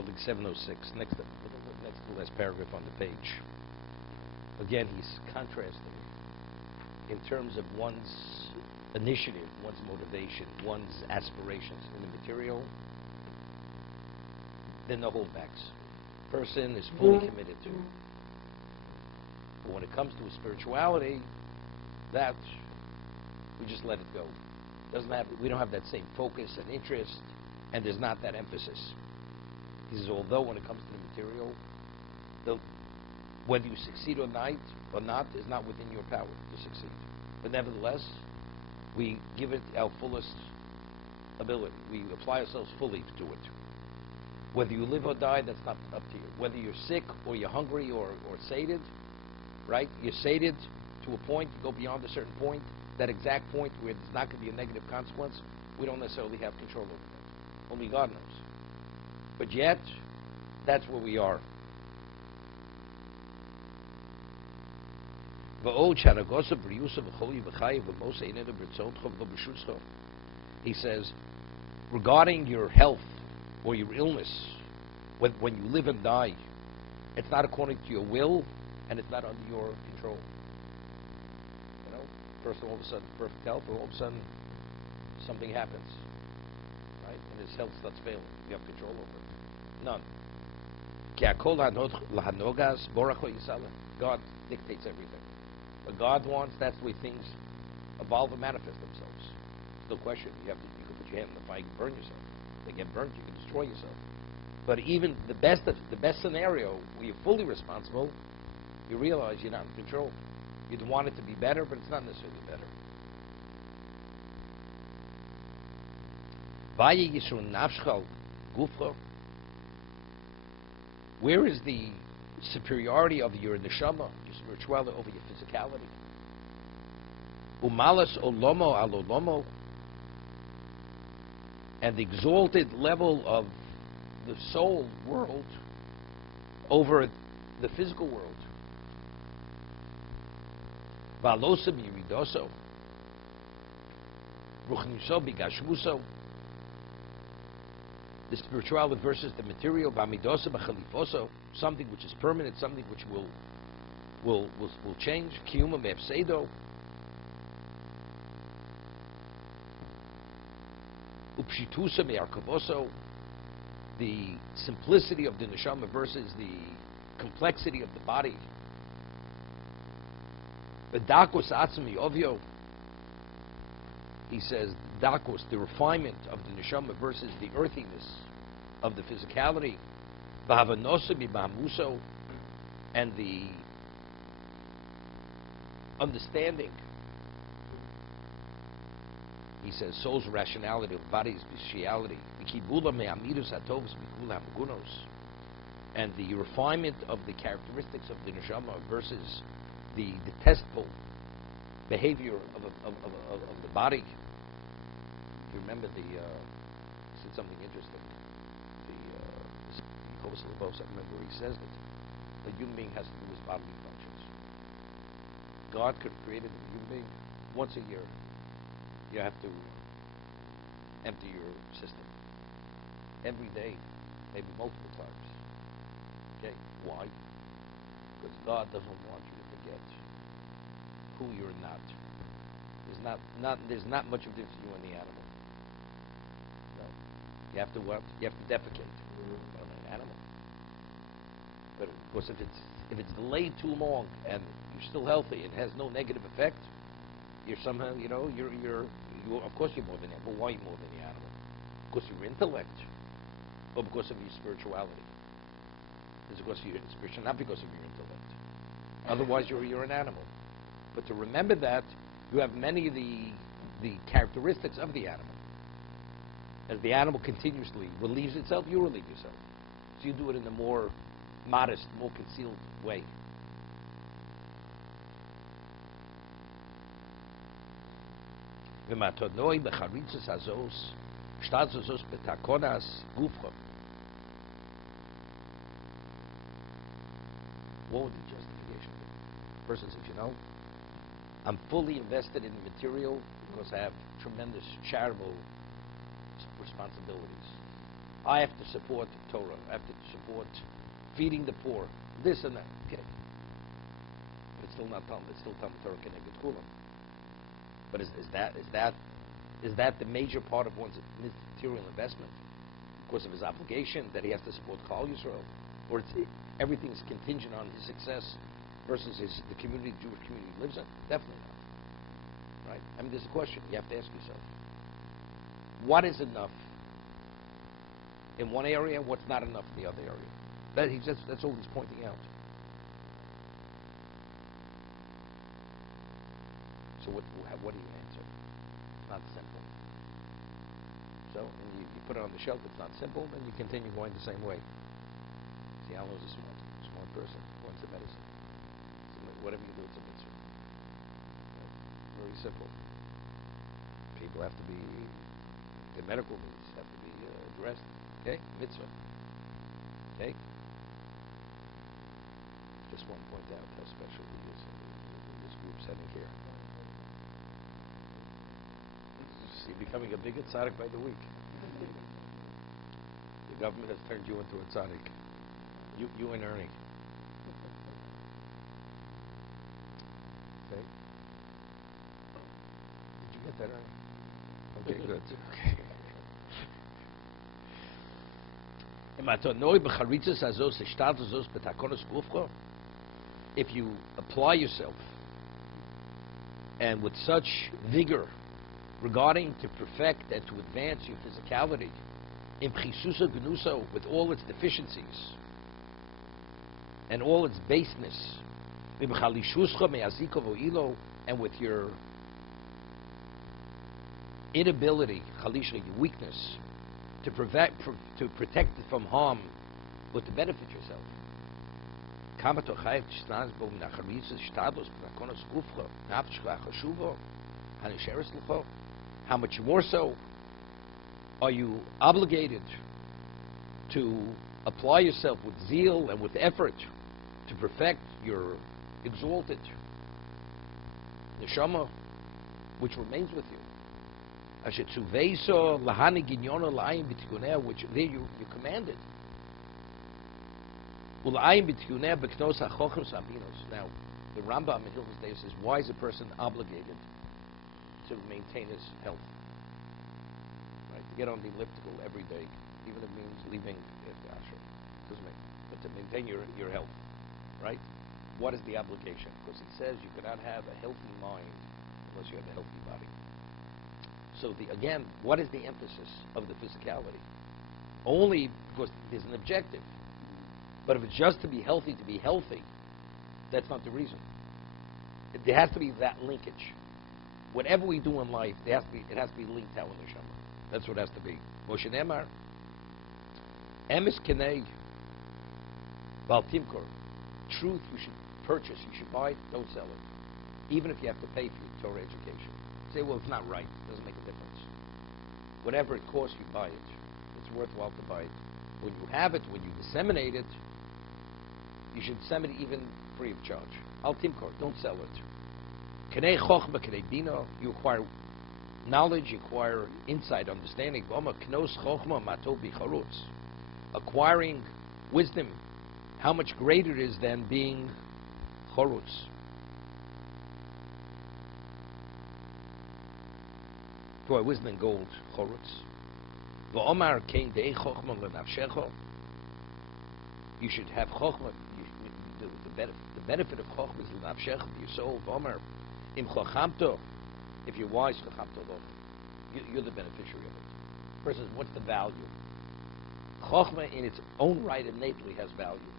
Holding 706. Next to the last paragraph on the page. Again, he's contrasting in terms of one's initiative, one's motivation, one's aspirations in the material. Then the holdbacks. Person is fully committed to. But when it comes to spirituality, that we just let it go. We don't have that same focus and interest, and there's not that emphasis. He says, although when it comes to the material, whether you succeed or not is not within your power to succeed. But nevertheless, we give it our fullest ability. We apply ourselves fully to it. Whether you live or die, that's not up to you. Whether you're sick or you're hungry or sated, right? You're sated to a point, you go beyond a certain point, that exact point where there's not going to be a negative consequence, we don't necessarily have control over that. Only God knows. But yet, that's where we are. He says, regarding your health or your illness, when you live and die, it's not according to your will, and it's not under your control. You know, first all of a sudden perfect health, or all of a sudden something happens, right? And his health starts failing. You have control over it? None. God dictates everything. But God wants, that's the way things evolve and manifest themselves. No question. You can put your hand in the fire, you can burn yourself. They get burnt, you can destroy yourself. But even the best scenario where you're fully responsible, you realize you're not in control. You'd want it to be better, but it's not necessarily better. Where is the superiority of your neshama, your spirituality, over your physicality? Umalas olomo al olomo, and the exalted level of the soul world over the physical world. Valosa biridoso, ruchniso bigashmuso. The spirituality versus the material, bamidosa b'chalifoso, something which is permanent, something which will change. Kiyuma me'efsedo. Upshitusa me'arkavoso, the simplicity of the neshama versus the complexity of the body. Dakos atzmi ovyo. He says, dakos, the refinement of the neshama versus the earthiness of the physicality. B'havanosa b'bamuso, and the understanding. He says, soul's rationality, the body's bestiality. V'kibula me'amidus hatovus b'kula ha'magunos, and the refinement of the characteristics of the neshama versus the detestable behavior of the body. If you remember, said something interesting. The Chovos HaLevavos, I remember he says that the human being has to do his bodily functions. God could have created the human being once a year. You have to empty your system every day, maybe multiple times. Okay, why? Because God doesn't want you to forget who you're not. There's not much of a difference between you and the animal. No. You have to what? You have to defecate on an animal. But of course, if it's delayed too long and you're still healthy and has no negative effect, you're somehow, you're of course you're more than the animal. But why are you more than the animal? Because of your intellect, or because of your spirituality? It's because of your spirituality, not because of your intellect. Otherwise, you're an animal. But to remember that, you have many of the characteristics of the animal. As the animal continuously relieves itself, you relieve yourself. So you do it in a more modest, more concealed way. What would be justification? The person says, I'm fully invested in the material because I have tremendous charitable responsibilities. I have to support Torah. I have to support feeding the poor. This and that. Okay. But it's still not Talmud. It's still Talmud Torah connected Kulam. But is that the major part of one's material investment? Because of his obligation that he has to support Klal Yisrael? Or everything is contingent on his success versus the community, the Jewish community he lives in? Definitely not. Right? I mean, there's a question you have to ask yourself. What is enough in one area, what's not enough in the other area? That's all he's pointing out. So what do you answer? It's not simple. So when you put it on the shelf, it's not simple, then you continue going the same way. See, Alan's a smart person. Wants the medicine. So whatever you do, it's a mitzvah. Very simple. People have to be, the medical needs have to be addressed. Okay? Mitzvah. Okay? Just want to point out how special he is in this group setting here. See, becoming a bigger tzaddik by the week. The government has turned you into a tzaddik. You and Ernie. Okay? Did you get that, Ernie? Okay, good. Okay. If you apply yourself and with such vigor regarding to perfect and to advance your physicality, with all its deficiencies and all its baseness, and with your inability, your weakness, to protect it from harm, but to benefit yourself. How much more so are you obligated to apply yourself with zeal and with effort to perfect your exalted neshama, which remains with you. Which there you commanded. Now, the Rambam in Hilchos Day says, why is a person obligated to maintain his health? Right? To get on the elliptical every day, even if it means leaving Asher. Doesn't matter. But to maintain your health. Right? What is the obligation? Because he says you cannot have a healthy mind unless you have a healthy body. So again, what is the emphasis of the physicality? Only because there's an objective. But if it's just to be healthy, that's not the reason. There has to be that linkage. Whatever we do in life, it has to be linked to our neshama. That's what it has to be. Moshe Nemar, emes kenei bal timkor. Truth you should purchase, you should buy it, don't sell it. Even if you have to pay for your Torah education. Say, well, it's not right. It doesn't make a difference. Whatever it costs, you buy it. It's worthwhile to buy it. When you have it, when you disseminate it, you should disseminate it even free of charge. Al timkor, don't sell it. Kenei chochma, kenei bina, you acquire knowledge, you acquire insight, understanding. Knos chochma mato bicharutz. Acquiring wisdom, how much greater it is than being chorutz. For wisdom and gold, chorutz. V'omar kein dei chochma lenafshecha. You should have chochma. The benefit of chochma is lenafshecha, your soul. V'omar im chochamto. If you're wise, chochamto loch. You're the beneficiary of it. Versus, what's the value? Chochma in its own right innately has value.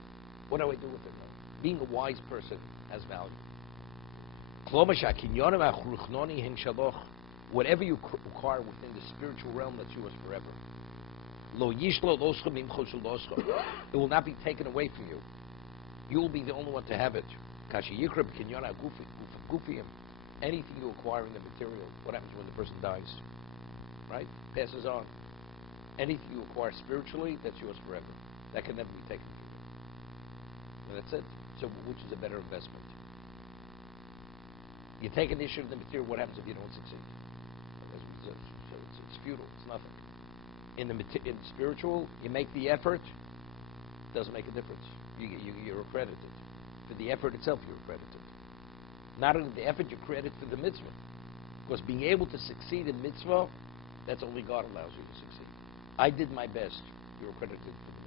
What do I do with it now? Being a wise person has value. Whatever you acquire within the spiritual realm, that's yours forever. It will not be taken away from you. You will be the only one to have it. Anything you acquire in the material, what happens when the person dies? Right? Passes on. Anything you acquire spiritually, that's yours forever. That can never be taken from you. And that's it. So which is a better investment? You take an issue of the material, what happens if you don't succeed? So it's futile. It's nothing. In the spiritual, you make the effort, doesn't make a difference. You're accredited. For the effort itself, you're accredited. Not only the effort, you're credited for the mitzvah. Because being able to succeed in mitzvah, that's only God allows you to succeed. I did my best. You're accredited for the